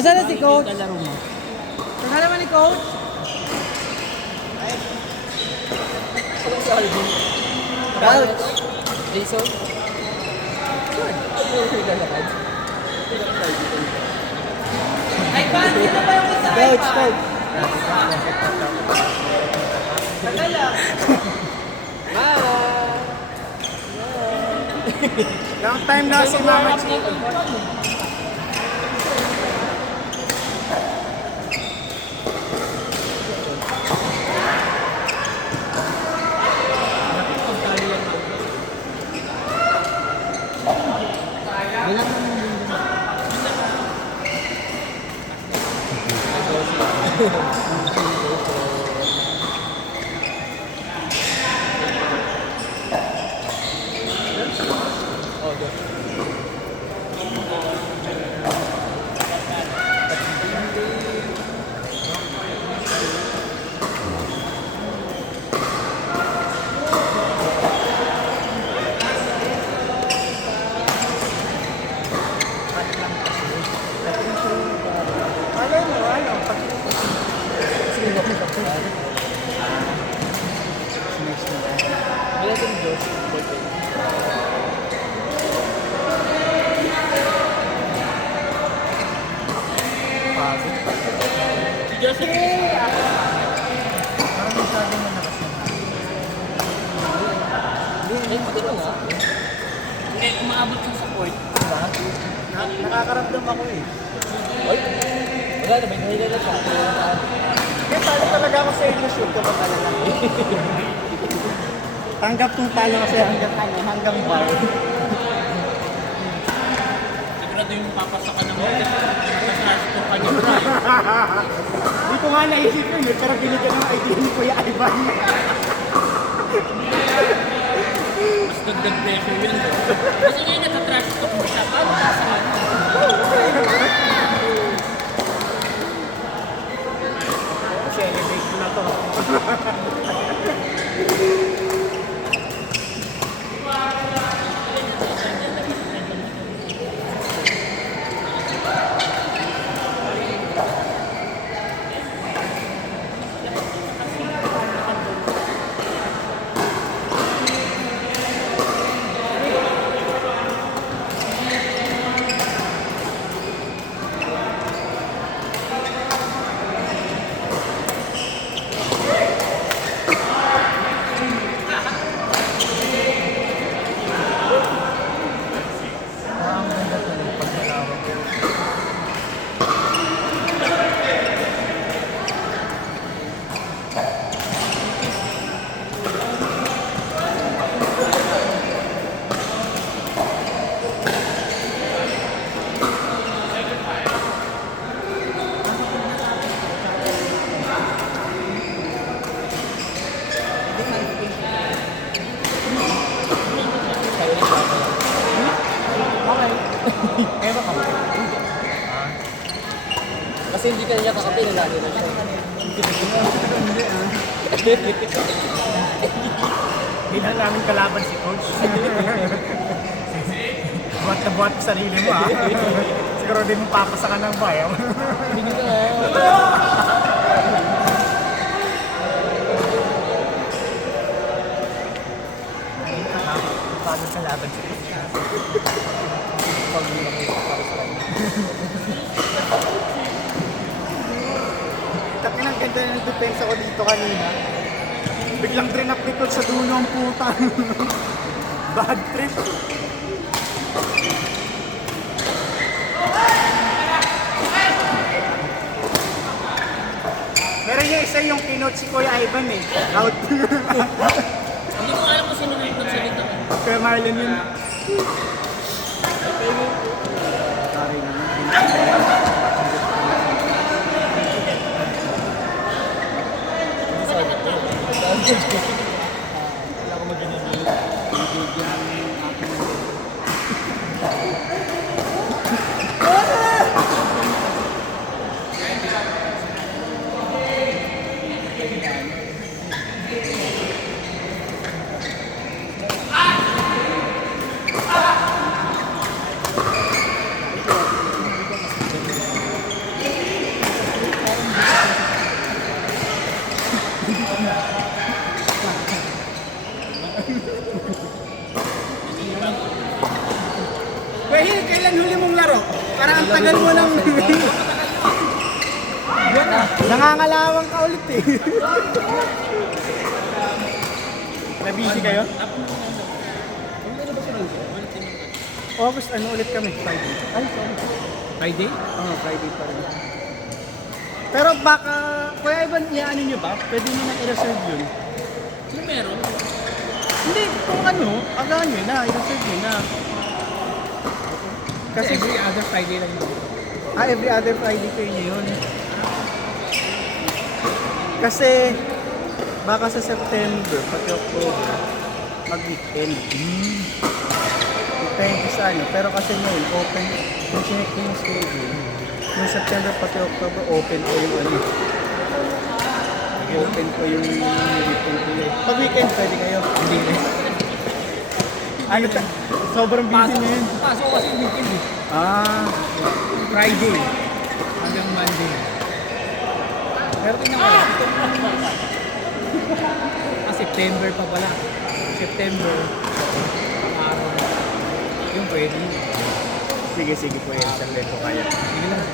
Asan na si Coach? Kalaro mo. Saan naman ni Coach? Coach! Jason? Ay, paano na ba yung isa? Coach, coach. Tagal ah. Long time na si Mama Chico. Hindi, umaabot sa support. Diba? Nakakaramdam ako eh. Wala na, may nahila na siya. Kaya talo talaga ako sa inyo shoot kapag alala. Tanggap kong talo kasi hanggang bar. Sigurado yung papasa ka ng mga matatrash to ka niya, bro. Hindi ko nga naisip yun eh, pero binigyan ng idea ni Kuya Ivan. Mas dagdag pressure yun. Kasi ngayon natatrash to mo siya. Paano kasi nga? Kasi elevate ko na to. Ewan ka ba? Kasi hindi ka niya kakapi, nalalo na siya. Hindi na namin kalaban si Coach. Buhat na buhat sa sarili mo ah. Siguro din mo papasa ka ng bayaw. Hindi ka nga. Paano kalaban si Coach? Pag hindi na kayo para sa kanya. Tapos ang ganda ng depensa ko dito kanina. Biglang drain up ni Coach sa dulo ang puta. Bad trip. Pero yung isa yung keynote si Kuya Ivan eh. Out. Hindi ko alam kung sino yung nagsalita. Kuya Marlon yun. Wala ko mag-inabili. tagal mo lang. Nangangalawang ka ulit eh. Nabisi kayo? August, ano ulit kami? Friday. Ay, sorry. Friday? Oo, Friday pa rin. Pero baka, Kuya Ivan, iaano nyo ba? Pwede nyo nang i-reserve yun. Ano meron? Hindi, kung ano, agahan nyo na, i-reserve nyo na. Kasi every other Friday lang yun. Every other Friday kayo nyo yun. Kasi, baka sa September, pati October, mag-weekend. Depende sa ano. Pero kasi ngayon, open, kung chinek ko yung schedule, yung September pati October, open po yung ano. Open po yung weekend ko eh. Pag weekend, pwede kayo. Hindi na. Ano ta? Sobrang busy nyo yun. Pasok kasi weekend eh. Friday. Hanggang Monday. Pero tingnan mo. September pa pala. September. Araw. Yung pwede. Sige po yan. Saglit po kaya. Sige lang.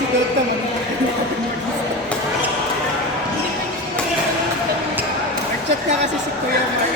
Si Gautam mo. Nag-chat ka kasi si Kuya Mark.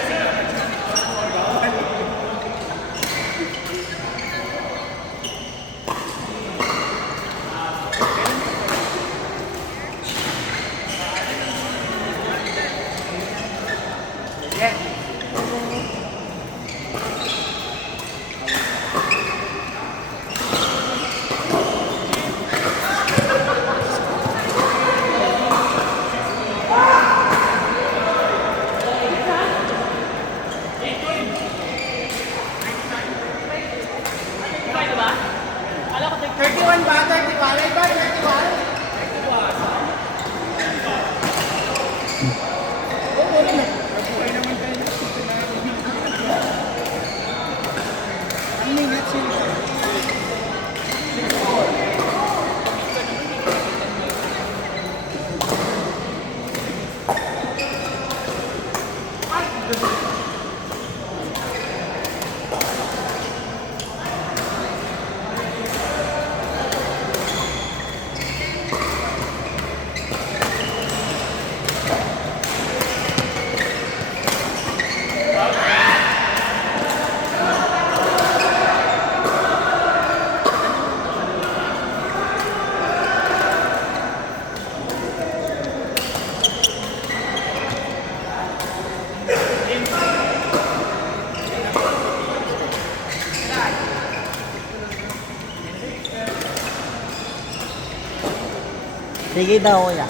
Sige daw, kuya.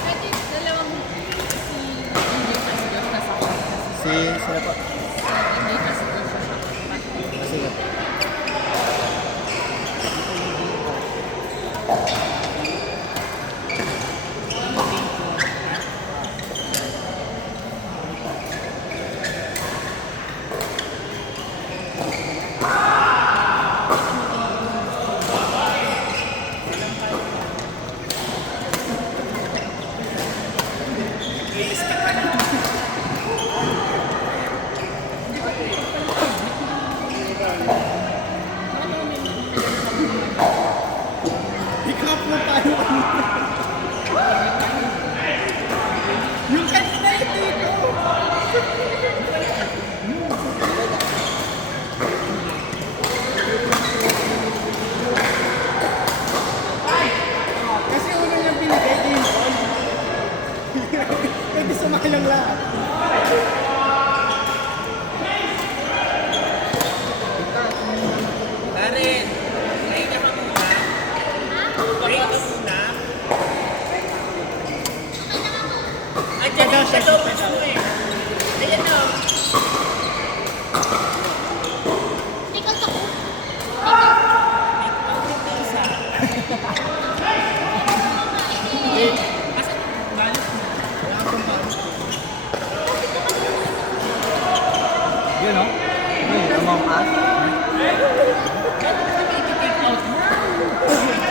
Pwede dalawang si Sila po. hindi kasi daw siya. Sige. Yun o. Yun, Among Us. I-take out mo.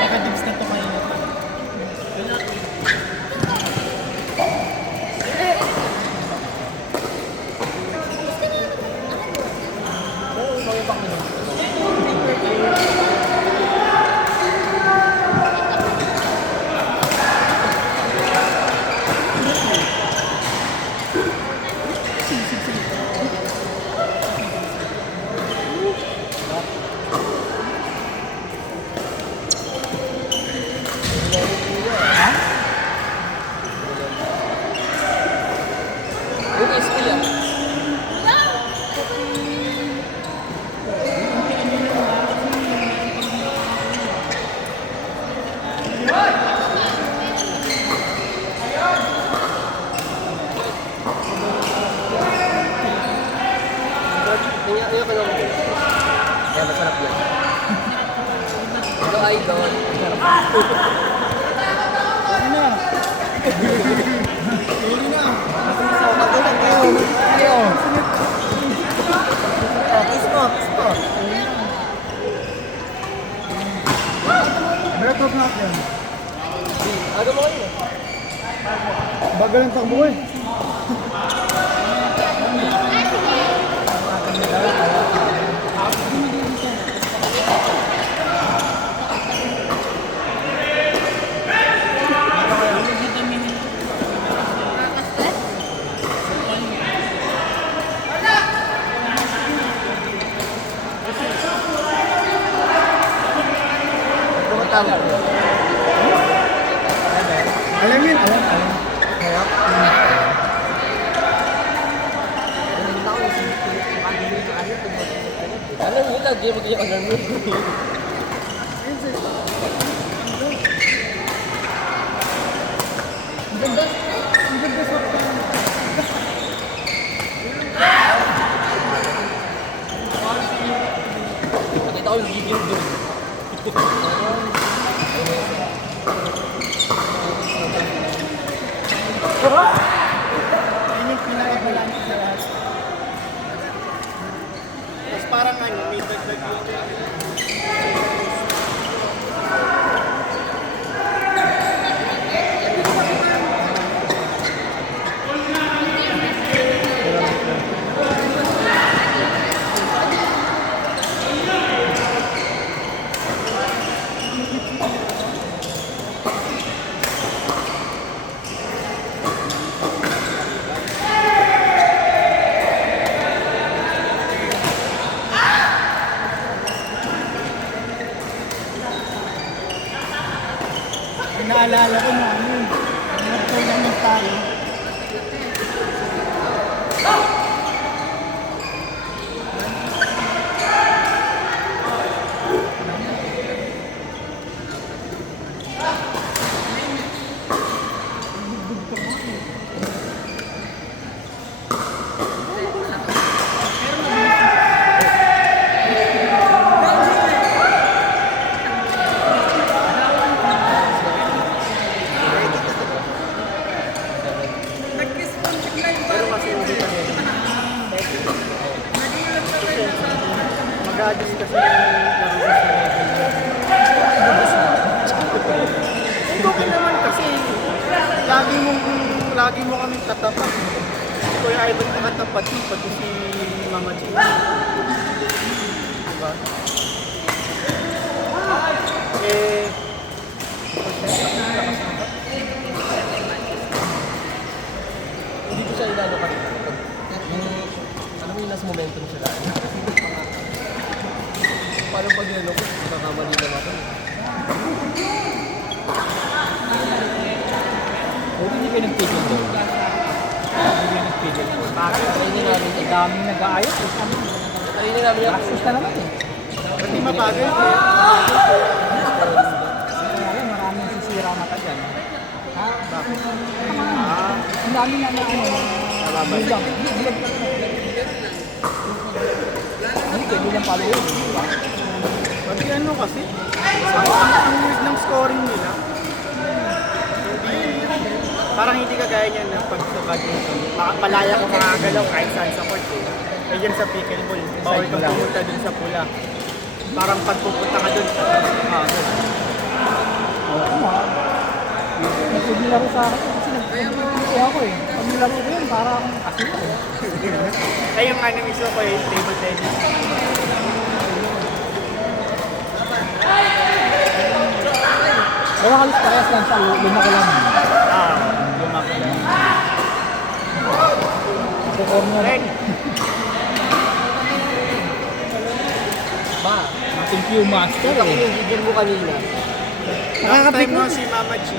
Nakadibs na to kayo na to. Bugis ko yan. Ayaw ka naman. Kaya masarap yan. Hello, idol. Meron natin. Ano mo kayo? Bagal ang takbo ko eh. Tama. Alam yun, alam. Kaya? Alam mo, lagi mag-i-alarm mo. Nakita ko yung gigil doon. Yun yung pinaka-balance sa lahat. Tapos parang ano, may dagdag yung naalala ko na ano, nagpulang tayo. Mag-a-adjust kasi okay naman kasi lagi mo kaming katapat. Kuya Ivan na katapat mo, pati si Mama G. Diba? Eh, Hindi ko siya ilalo ka rin. Alam mo yung last momentum sila. Paano pag nilalo ko? Nakakamali lang ako. Huwag hindi kayo nagpigil doon. Hindi kayo nagpigil doon. Bakit? Kainin namin. Ang daming nag-aayos. Kainin namin yung Access na naman eh. pati mabagal eh. Kaya lang, maraming sisira mata dyan. Ha? Bakit? Ang dami na ano. Nababalik. Bilang. pwede lang pala yun. Di ba? Pati ano kasi, ang weird ng scoring nila. Parang hindi kagaya niya na pag sa badminton, malaya ko makagalaw kahit saan sa court eh. Eh dyan sa pickleball, bawal kang pumunta dun sa pula. Parang pag pupunta ka dun, Oo, tama. Pag nilaro sa akin, kasi nag-picture ako eh. Pag nilaro ko yun, parang asino eh. ay yung ano mismo ko yung table tennis. Pero halos parehas lang siya, lumaki lang. Lumaki lang. Ako corner. Ren, Ba, Thank you, master. yung video mo kanina. nakakapit mo si Mama G.